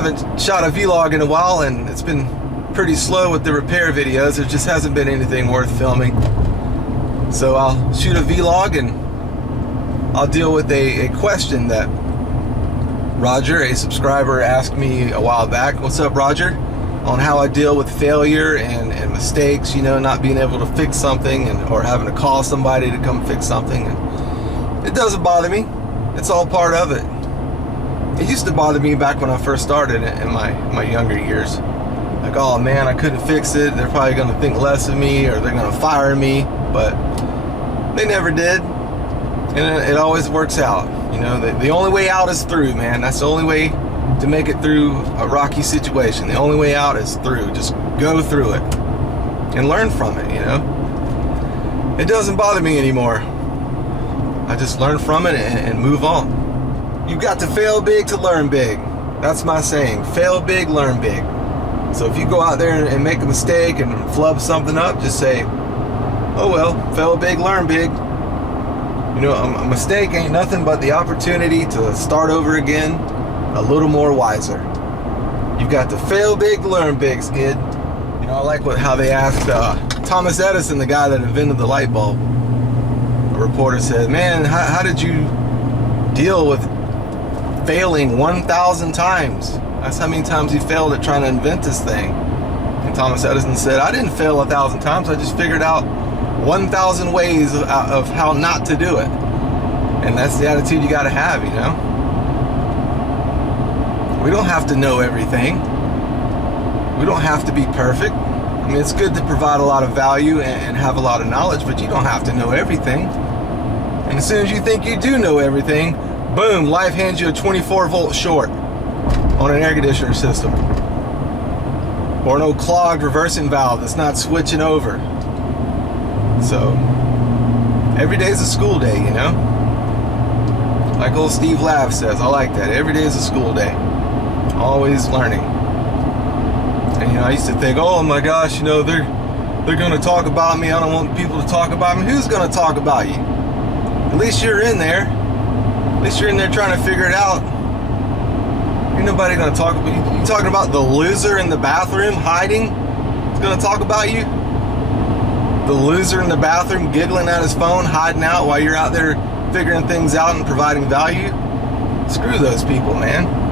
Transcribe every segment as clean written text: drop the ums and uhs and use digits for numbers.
haven't shot a vlog in a while, and it's been pretty slow with the repair videos. There just hasn't been anything worth filming. So I'll shoot a vlog and I'll deal with a question that Roger, a subscriber, asked me a while back. What's up, Roger? On how I deal with failure and mistakes, you know, not being able to fix something or having to call somebody to come fix something. And it doesn't bother me. It's all part of it. It used to bother me back when I first started in my younger years. Like, oh man, I couldn't fix it. They're probably going to think less of me, or they're going to fire me. But they never did. And it always works out. You know, the only way out is through, man. That's the only way to make it through a rocky situation. The only way out is through. Just go through it and learn from it, you know. It doesn't bother me anymore. I just learn from it and move on. You've got to fail big to learn big. That's my saying. Fail big, learn big. So if you go out there and make a mistake and flub something up, just say, oh well, fail big, learn big. You know, a mistake ain't nothing but the opportunity to start over again a little more wiser. You've got to fail big, learn big, skid. You know, I like how they asked Thomas Edison, the guy that invented the light bulb. A reporter said, man, how did you deal with failing 1,000 times? That's how many times he failed at trying to invent this thing. And Thomas Edison said, I didn't fail 1,000 times. I just figured out 1,000 ways of how not to do it. And that's the attitude you got to have, you know. We don't have to know everything. We don't have to be perfect. I mean, it's good to provide a lot of value and have a lot of knowledge, but you don't have to know everything. And as soon as you think you do know everything, boom, life hands you a 24-volt short on an air conditioner system. Or an old clogged reversing valve that's not switching over. So, every day's a school day, you know? Like old Steve Lav says, I like that. Every day is a school day. Always learning. And, you know, I used to think, oh my gosh, you know, they're going to talk about me. I don't want people to talk about me. Who's going to talk about you? At least you're in there. At least you're in there trying to figure it out. Ain't nobody going to talk about you. You talking about the loser in the bathroom hiding? Is going to talk about you? The loser in the bathroom giggling at his phone, hiding out while you're out there figuring things out and providing value? Screw those people, man.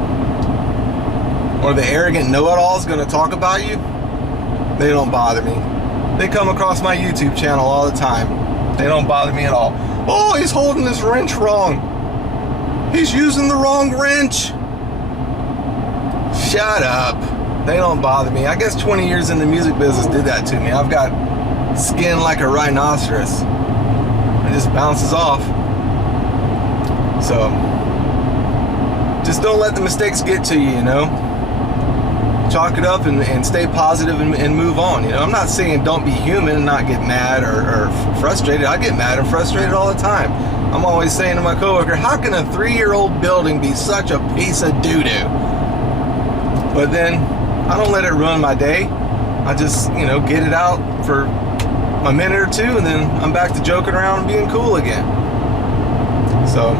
Or the arrogant know-it-all is going to talk about you? They don't bother me. They come across my YouTube channel all the time. They don't bother me at all. Oh, he's holding this wrench wrong. He's using the wrong wrench. Shut up. They don't bother me. I guess 20 years in the music business did that to me. I've got skin like a rhinoceros. It just bounces off. So, just don't let the mistakes get to you, you know? Chalk it up and stay positive and move on. You know, I'm not saying don't be human and not get mad or frustrated. I get mad and frustrated all the time. I'm always saying to my coworker, how can a 3-year-old building be such a piece of doo-doo? But then I don't let it ruin my day. I just, you know, get it out for a minute or two, and then I'm back to joking around and being cool again. So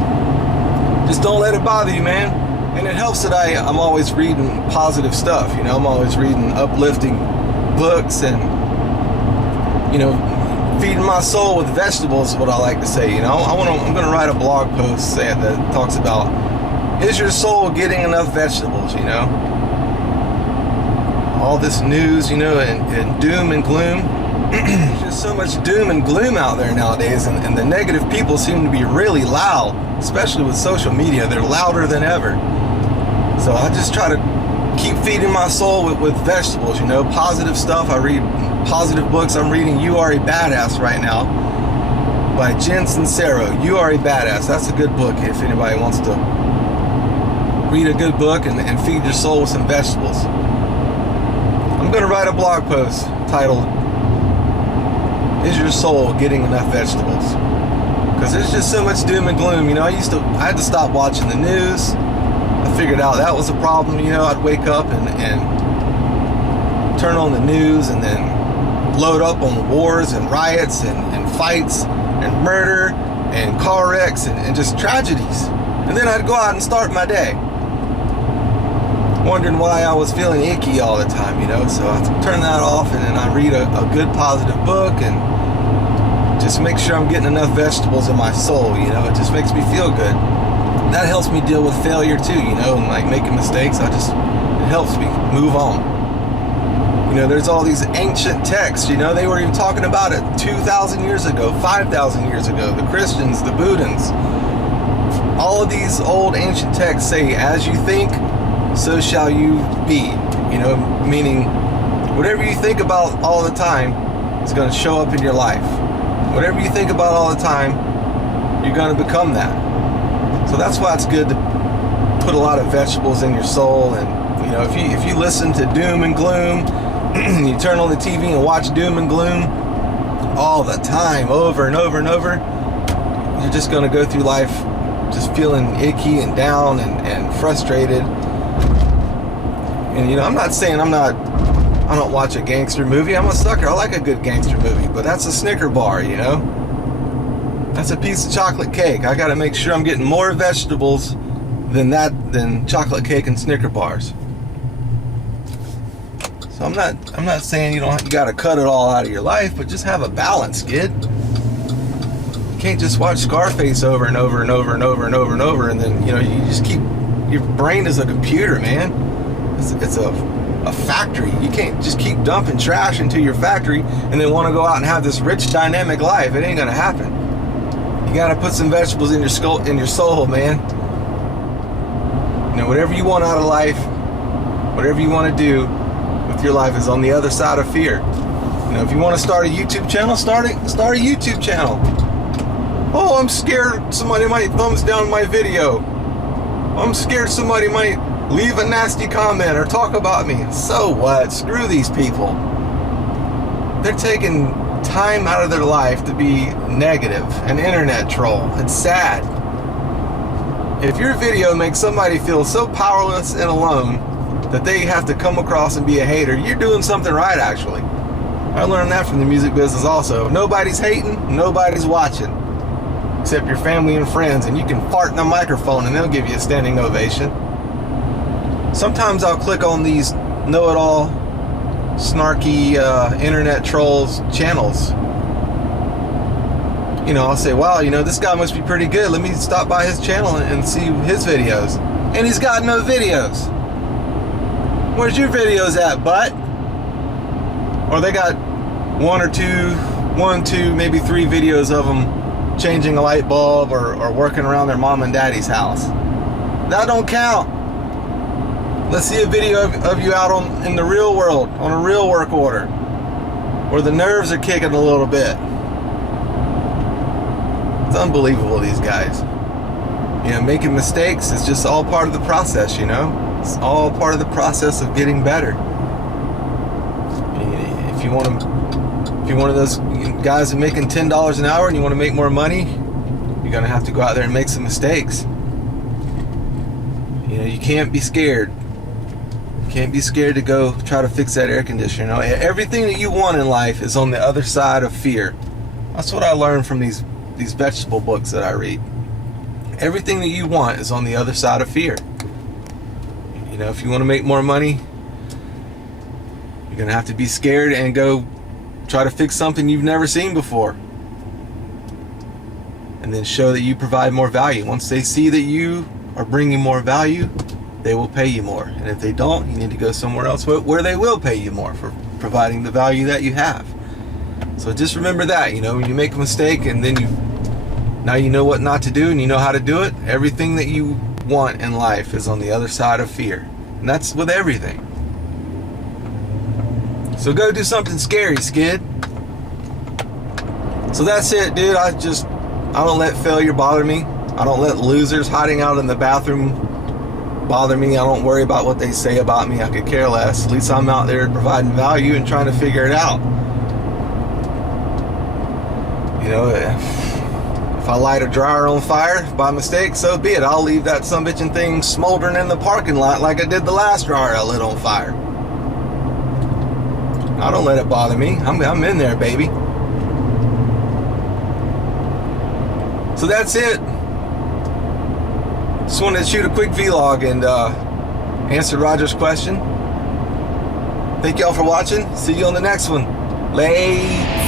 just don't let it bother you, man. And it helps that I'm always reading positive stuff, you know. I'm always reading uplifting books and, you know, feeding my soul with vegetables is what I like to say, you know. I'm going to write a blog post that talks about, is your soul getting enough vegetables, you know? All this news, you know, and doom and gloom. There's just so much doom and gloom out there nowadays, and the negative people seem to be really loud, especially with social media. They're louder than ever. So I just try to keep feeding my soul with vegetables, you know, positive stuff. I read positive books. I'm reading You Are a Badass right now by Jen Sincero. You Are a Badass. That's a good book if anybody wants to read a good book and feed your soul with some vegetables. I'm going to write a blog post titled, Is Your Soul Getting Enough Vegetables? Because there's just so much doom and gloom. You know, I had to stop watching the news. I figured out that was a problem. You know, I'd wake up and turn on the news and then load up on wars and riots and fights and murder and car wrecks and just tragedies. And then I'd go out and start my day. wondering why I was feeling icky all the time, you know. So I turn that off, and then I read a good positive book, and just make sure I'm getting enough vegetables in my soul, you know. It just makes me feel good. That helps me deal with failure too, you know, and like making mistakes. It helps me move on. You know, there's all these ancient texts, you know, they were even talking about it 2,000 years ago, 5,000 years ago. The Christians, the Buddhists, all of these old ancient texts say, as you think, so shall you be. You know, meaning whatever you think about all the time is going to show up in your life. Whatever you think about all the time, you're going to become that. So that's why it's good to put a lot of vegetables in your soul. And, you know, if you listen to doom and gloom, you turn on the TV and watch doom and gloom all the time, over and over and over, you're just going to go through life just feeling icky and down and frustrated. And, you know, I'm not saying I don't watch a gangster movie. I'm a sucker. I like a good gangster movie, but that's a Snicker bar, you know? That's a piece of chocolate cake. I got to make sure I'm getting more vegetables than chocolate cake and Snicker bars. So I'm not saying you got to cut it all out of your life, but just have a balance, kid. You can't just watch Scarface over and over and over and over and over and over, and then, you know, you just keep, your brain is a computer, man. It's a factory. You can't just keep dumping trash into your factory and then want to go out and have this rich, dynamic life. It ain't gonna happen. You gotta put some vegetables in your soul, man. You know, whatever you want out of life, whatever you want to do with your life is on the other side of fear. You know, if you want to start a YouTube channel, start a YouTube channel. Oh, I'm scared somebody might thumbs down my video. I'm scared somebody might leave a nasty comment or talk about me. So what? Screw these people. They're taking time out of their life to be negative, an internet troll. It's sad. If your video makes somebody feel so powerless and alone that they have to come across and be a hater, you're doing something right, actually. I learned that from the music business also. If nobody's hating, nobody's watching, except your family and friends, and you can fart in a microphone and they'll give you a standing ovation. Sometimes I'll click on these know-it-all, snarky internet trolls channels. You know, I'll say, wow, you know, this guy must be pretty good. Let me stop by his channel and see his videos. And he's got no videos. Where's your videos at, butt? Or they got one, two, maybe 3 videos of them changing a light bulb or working around their mom and daddy's house. That don't count. Let's see a video of you out in the real world, on a real work order, where the nerves are kicking a little bit. It's unbelievable, these guys. You know, making mistakes is just all part of the process, you know? It's all part of the process of getting better. If you're one of those guys who are making $10 an hour and you want to make more money, you're going to have to go out there and make some mistakes. You know, you can't be scared. You can't be scared to go try to fix that air conditioner. You know, everything that you want in life is on the other side of fear. That's what I learned from these vegetable books that I read. Everything that you want is on the other side of fear. You know, if you want to make more money, you're going to have to be scared and go try to fix something you've never seen before. And then show that you provide more value. Once they see that you are bringing more value, they will pay you more. And if they don't, you need to go somewhere else where they will pay you more for providing the value that you have. So just remember that, you know, when you make a mistake and then now you know what not to do and you know how to do it, everything that you want in life is on the other side of fear. And that's with everything. So go do something scary, skid. So that's it, dude. I don't let failure bother me. I don't let losers hiding out in the bathroom bother me. I don't worry about what they say about me. I could care less. At least I'm out there providing value and trying to figure it out. You know, if I light a dryer on fire by mistake, so be it. I'll leave that sumbitching thing smoldering in the parking lot like I did the last dryer I lit on fire. I don't let it bother me. I'm in there, baby. So that's it. Just wanted to shoot a quick vlog and answered Roger's question. Thank y'all for watching. See you on the next one. Late.